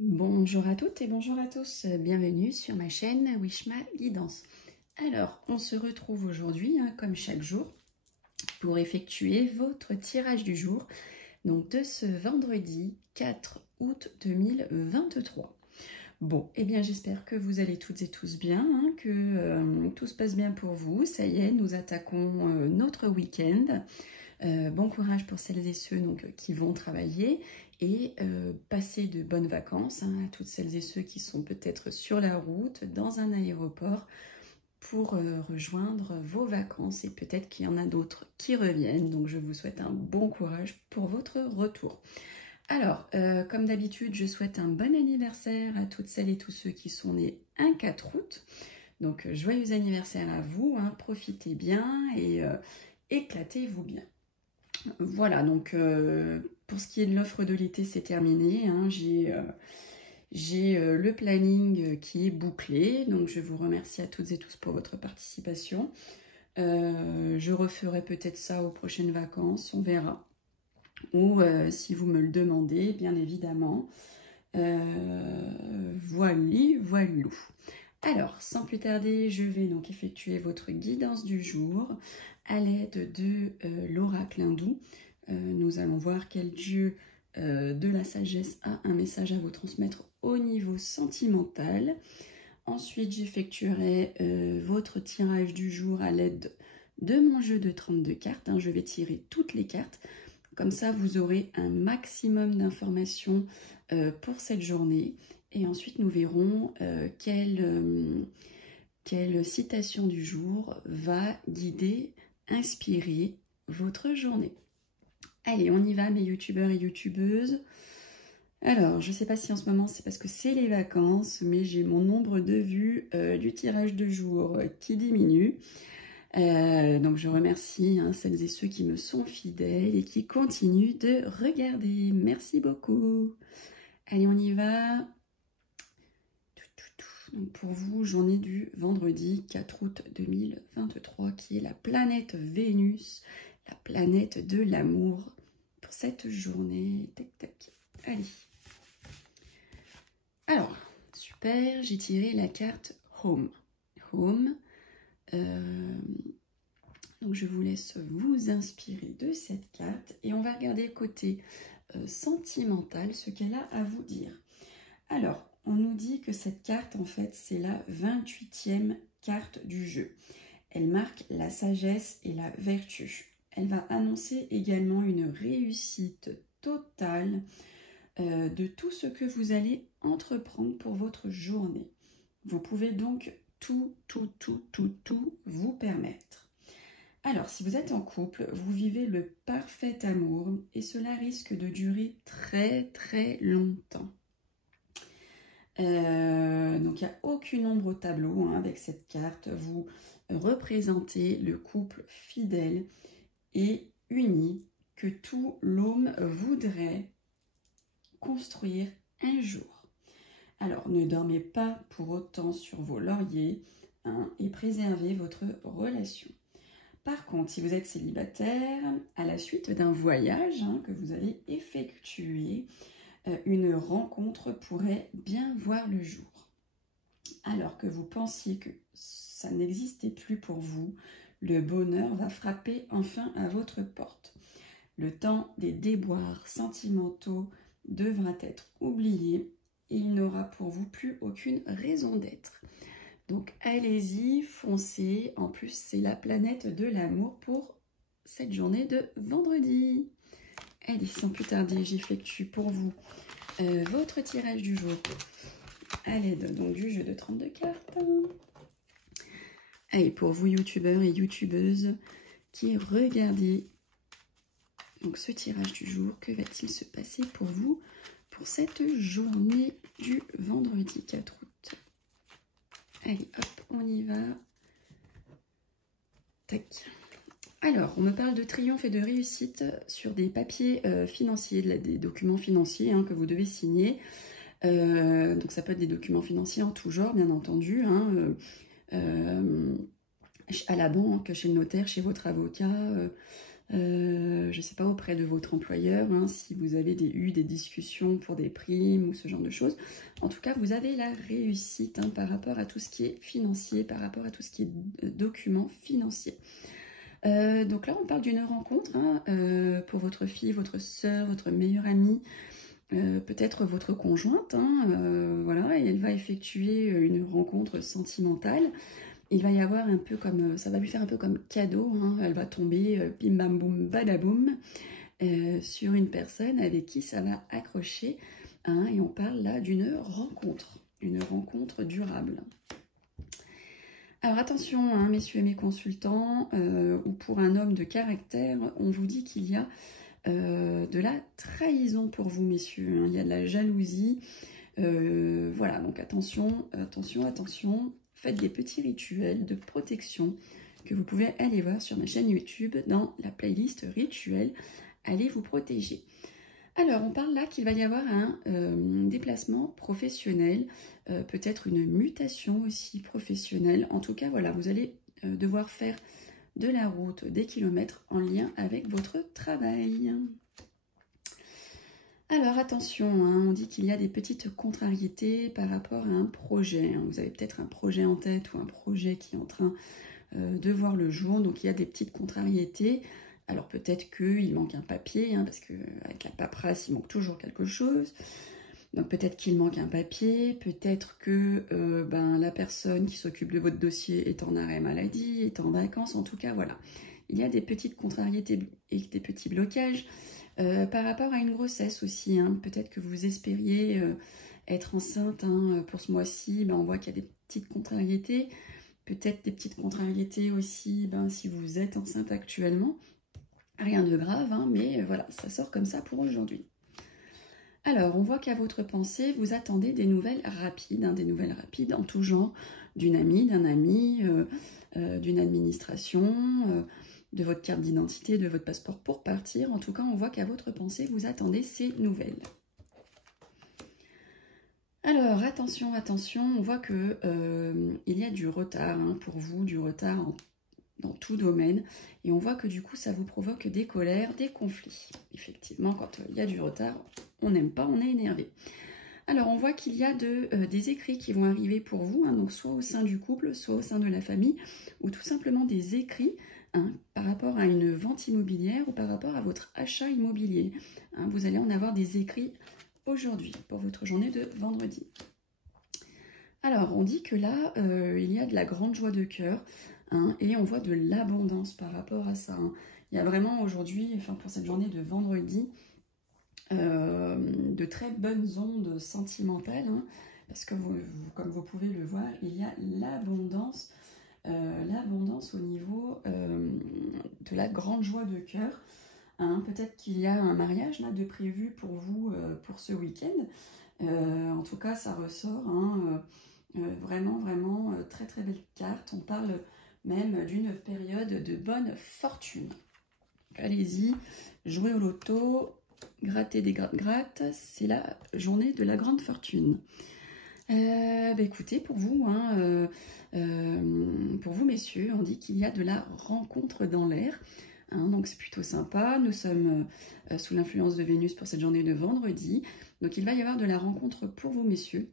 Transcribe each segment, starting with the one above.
Bonjour à toutes et bonjour à tous, bienvenue sur ma chaîne Wishma Guidance. Alors, on se retrouve aujourd'hui, comme chaque jour, pour effectuer votre tirage du jour, donc de ce vendredi 4 août 2023. Bon, eh bien j'espère que vous allez toutes et tous bien, que tout se passe bien pour vous. Ça y est, nous attaquons notre week-end. Bon courage pour celles et ceux qui vont travailler et passer de bonnes vacances à toutes celles et ceux qui sont peut-être sur la route, dans un aéroport, pour rejoindre vos vacances, et peut-être qu'il y en a d'autres qui reviennent. Donc je vous souhaite un bon courage pour votre retour. Alors, comme d'habitude, je souhaite un bon anniversaire à toutes celles et tous ceux qui sont nés un 4 août. Donc joyeux anniversaire à vous, profitez bien et éclatez-vous bien. Voilà, donc pour ce qui est de l'offre de l'été, c'est terminé. J'ai le planning qui est bouclé, donc je vous remercie à toutes et tous pour votre participation. Je referai peut-être ça aux prochaines vacances, on verra. Ou si vous me le demandez, bien évidemment. Voilou. Alors, sans plus tarder, je vais donc effectuer votre guidance du jour à l'aide de l'oracle hindou. Nous allons voir quel dieu de la sagesse a un message à vous transmettre au niveau sentimental. Ensuite, j'effectuerai votre tirage du jour à l'aide de mon jeu de 32 cartes. Je vais tirer toutes les cartes. Comme ça, vous aurez un maximum d'informations pour cette journée. Et ensuite, nous verrons quelle citation du jour va guider, inspirer votre journée. Allez, on y va, mes youtubeurs et youtubeuses. Alors, je ne sais pas si en ce moment c'est parce que c'est les vacances, mais j'ai mon nombre de vues du tirage de jour qui diminue. Donc je remercie celles et ceux qui me sont fidèles et qui continuent de regarder. Merci beaucoup. Allez, on y va. Donc pour vous, journée du vendredi 4 août 2023, qui est la planète Vénus, la planète de l'amour. Pour cette journée, tac tac. Allez. Alors, super, j'ai tiré la carte Home. Home. Donc je vous laisse vous inspirer de cette carte et on va regarder côté sentimental ce qu'elle a à vous dire. Alors, on nous dit que cette carte, en fait, c'est la 28e carte du jeu. Elle marque la sagesse et la vertu. Elle va annoncer également une réussite totale de tout ce que vous allez entreprendre pour votre journée. Vous pouvez donc tout vous permettre. Alors, si vous êtes en couple, vous vivez le parfait amour et cela risque de durer très longtemps. Donc, il n'y a aucune ombre au tableau avec cette carte. Vous représentez le couple fidèle et uni que tout l'homme voudrait construire un jour. Alors, ne dormez pas pour autant sur vos lauriers et préservez votre relation. Par contre, si vous êtes célibataire, à la suite d'un voyage que vous allez effectuer, une rencontre pourrait bien voir le jour. Alors que vous pensiez que ça n'existait plus pour vous, le bonheur va frapper enfin à votre porte. Le temps des déboires sentimentaux devra être oublié et il n'aura pour vous plus aucune raison d'être. Donc allez-y, foncez. En plus, c'est la planète de l'amour pour cette journée de vendredi. Allez, sans plus tarder, j'effectue pour vous votre tirage du jour à l'aide donc du jeu de 32 cartes. Allez, pour vous youtubeurs et youtubeuses qui regardez donc ce tirage du jour, que va-t-il se passer pour vous pour cette journée du vendredi 4 août? Allez, hop, on y va. Tac. Alors, on me parle de triomphe et de réussite sur des papiers financiers, des documents financiers que vous devez signer. Donc, ça peut être des documents financiers en tout genre, bien entendu, à la banque, chez le notaire, chez votre avocat, je ne sais pas, auprès de votre employeur, hein, si vous avez eu des discussions pour des primes ou ce genre de choses. En tout cas, vous avez la réussite hein, par rapport à tout ce qui est financier, par rapport à tout ce qui est documents financiers. Donc là, on parle d'une rencontre hein, pour votre fille, votre soeur, votre meilleure amie, peut-être votre conjointe, hein, voilà, et elle va effectuer une rencontre sentimentale. Il va y avoir un peu comme, ça va lui faire un peu comme cadeau, hein, elle va tomber bim bam boum badaboum sur une personne avec qui ça va accrocher, hein, et on parle là d'une rencontre durable. Alors attention, hein, messieurs et mes consultants, ou pour un homme de caractère, on vous dit qu'il y a de la trahison pour vous, messieurs, hein, il y a de la jalousie, voilà, donc attention, attention, attention, faites des petits rituels de protection que vous pouvez aller voir sur ma chaîne YouTube dans la playlist rituels, allez vous protéger. Alors, on parle là qu'il va y avoir un déplacement professionnel, peut-être une mutation aussi professionnelle. En tout cas, voilà, vous allez devoir faire de la route, des kilomètres en lien avec votre travail. Alors, attention, hein, on dit qu'il y a des petites contrariétés par rapport à un projet. Hein. Vous avez peut-être un projet en tête ou un projet qui est en train de voir le jour. Donc, il y a des petites contrariétés. Alors peut-être qu'il manque un papier, hein, parce qu'avec la paperasse, il manque toujours quelque chose. Donc peut-être qu'il manque un papier, peut-être que la personne qui s'occupe de votre dossier est en arrêt maladie, est en vacances, en tout cas, voilà. Il y a des petites contrariétés et des petits blocages par rapport à une grossesse aussi. Hein. Peut-être que vous espériez être enceinte hein, pour ce mois-ci, on voit qu'il y a des petites contrariétés. Peut-être des petites contrariétés aussi si vous êtes enceinte actuellement. Rien de grave, hein, mais voilà, ça sort comme ça pour aujourd'hui. Alors, on voit qu'à votre pensée, vous attendez des nouvelles rapides, en tout genre, d'une amie, d'un ami, d'une administration, de votre carte d'identité, de votre passeport pour partir. En tout cas, on voit qu'à votre pensée, vous attendez ces nouvelles. Alors, attention, attention, on voit que il y a du retard hein, pour vous, du retard dans tout domaine, et on voit que du coup ça vous provoque des colères, des conflits. Effectivement, quand il y a du retard, on n'aime pas, on est énervé. Alors on voit qu'il y a des écrits qui vont arriver pour vous, hein, donc soit au sein du couple, soit au sein de la famille, ou tout simplement des écrits hein, par rapport à une vente immobilière ou par rapport à votre achat immobilier. Hein, vous allez en avoir des écrits aujourd'hui pour votre journée de vendredi. Alors on dit que là, il y a de la grande joie de cœur, hein, et on voit de l'abondance par rapport à ça. Hein. Il y a vraiment aujourd'hui, enfin pour cette journée de vendredi, de très bonnes ondes sentimentales, hein, parce que comme vous pouvez le voir, il y a l'abondance au niveau de la grande joie de cœur. Hein. Peut-être qu'il y a un mariage là, de prévu pour vous pour ce week-end. En tout cas, ça ressort. Hein, vraiment, vraiment, très très belle carte. On parle même d'une période de bonne fortune. Allez-y, jouez au loto, grattez des gratte, c'est la journée de la grande fortune. Écoutez, pour vous, hein, messieurs, on dit qu'il y a de la rencontre dans l'air. Hein, donc c'est plutôt sympa. Nous sommes sous l'influence de Vénus pour cette journée de vendredi. Donc il va y avoir de la rencontre pour vous, messieurs.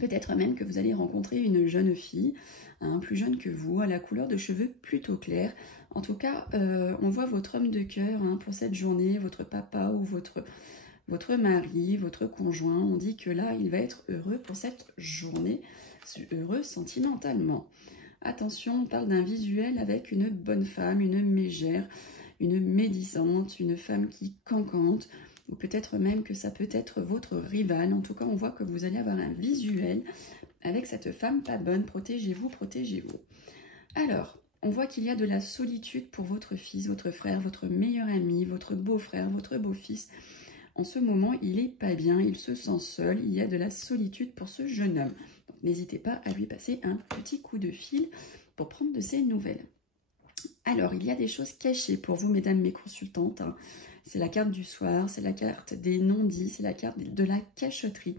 Peut-être même que vous allez rencontrer une jeune fille, hein, plus jeune que vous, à la couleur de cheveux plutôt claire. En tout cas, on voit votre homme de cœur hein, pour cette journée, votre papa ou votre mari, votre conjoint. On dit que là, il va être heureux pour cette journée, heureux sentimentalement. Attention, on parle d'un visuel avec une bonne femme, une mégère, une médisante, une femme qui cancante, ou peut-être même que ça peut être votre rival. En tout cas, on voit que vous allez avoir un visuel avec cette femme pas bonne. Protégez-vous, protégez-vous. Alors, on voit qu'il y a de la solitude pour votre fils, votre frère, votre meilleur ami, votre beau-frère, votre beau-fils. En ce moment, il n'est pas bien, il se sent seul, il y a de la solitude pour ce jeune homme. N'hésitez pas à lui passer un petit coup de fil pour prendre de ses nouvelles. Alors, il y a des choses cachées pour vous, mesdames mes consultantes. Hein. C'est la carte du soir, c'est la carte des non-dits, c'est la carte de la cachotterie.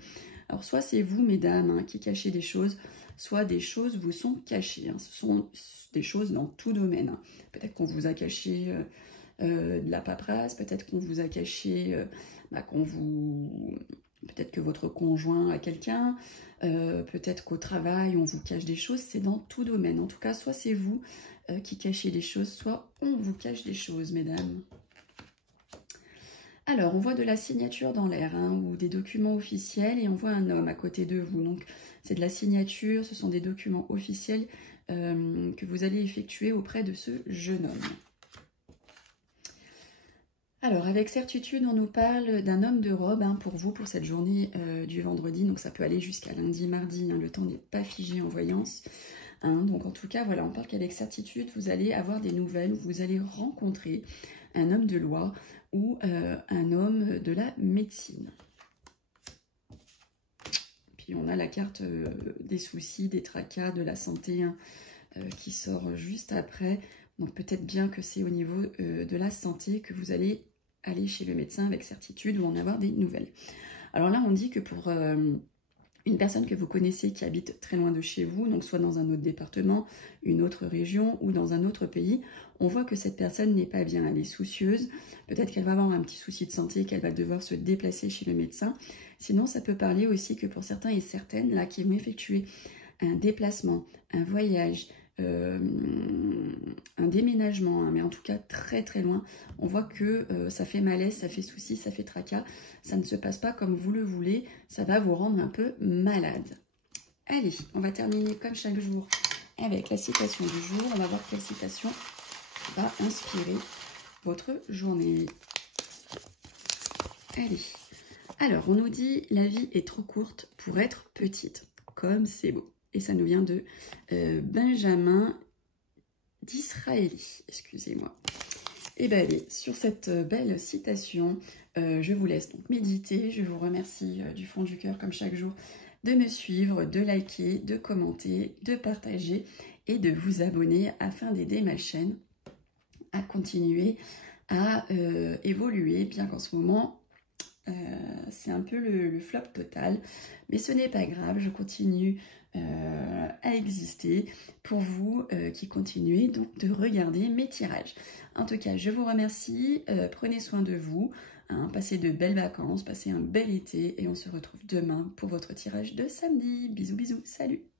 Alors, soit c'est vous, mesdames, hein, qui cachez des choses, soit des choses vous sont cachées. Hein. Ce sont des choses dans tout domaine. Hein. Peut-être qu'on vous a caché de la paperasse, peut-être qu'on vous a caché, peut-être que votre conjoint a quelqu'un, peut-être qu'au travail on vous cache des choses, c'est dans tout domaine. En tout cas, soit c'est vous qui cachez des choses, soit on vous cache des choses, mesdames. Alors, on voit de la signature dans l'air, hein, ou des documents officiels, et on voit un homme à côté de vous. Donc, c'est de la signature, ce sont des documents officiels que vous allez effectuer auprès de ce jeune homme. Alors, avec certitude, on nous parle d'un homme de robe, hein, pour vous, pour cette journée du vendredi. Donc, ça peut aller jusqu'à lundi, mardi, hein, le temps n'est pas figé en voyance. Hein, donc, en tout cas, voilà, on parle qu'avec certitude, vous allez avoir des nouvelles, vous allez rencontrer un homme de loi ou un homme de la médecine. Puis, on a la carte des soucis, des tracas, de la santé, hein, qui sort juste après. Donc, peut-être bien que c'est au niveau de la santé que vous allez aller chez le médecin avec certitude ou en avoir des nouvelles. Alors là, on dit que pour une personne que vous connaissez qui habite très loin de chez vous, donc soit dans un autre département, une autre région ou dans un autre pays, on voit que cette personne n'est pas bien, elle est soucieuse, peut-être qu'elle va avoir un petit souci de santé, qu'elle va devoir se déplacer chez le médecin. Sinon, ça peut parler aussi que pour certains et certaines, là, qui vont effectuer un déplacement, un voyage, un déménagement, hein, mais en tout cas très très loin, on voit que ça fait malaise, ça fait souci, ça fait tracas, ça ne se passe pas comme vous le voulez, ça va vous rendre un peu malade. Allez, on va terminer comme chaque jour avec la citation du jour. On va voir quelle citation va inspirer votre journée. Allez, alors on nous dit la vie est trop courte pour être petite, comme c'est beau. Et ça nous vient de Benjamin Disraeli, excusez-moi. Et bien allez, sur cette belle citation, je vous laisse donc méditer. Je vous remercie du fond du cœur, comme chaque jour, de me suivre, de liker, de commenter, de partager et de vous abonner afin d'aider ma chaîne à continuer à évoluer, bien qu'en ce moment, c'est un peu le flop total, mais ce n'est pas grave, je continue à exister pour vous qui continuez donc de regarder mes tirages. En tout cas, je vous remercie, prenez soin de vous, hein, passez de belles vacances, passez un bel été et on se retrouve demain pour votre tirage de samedi. Bisous bisous, salut!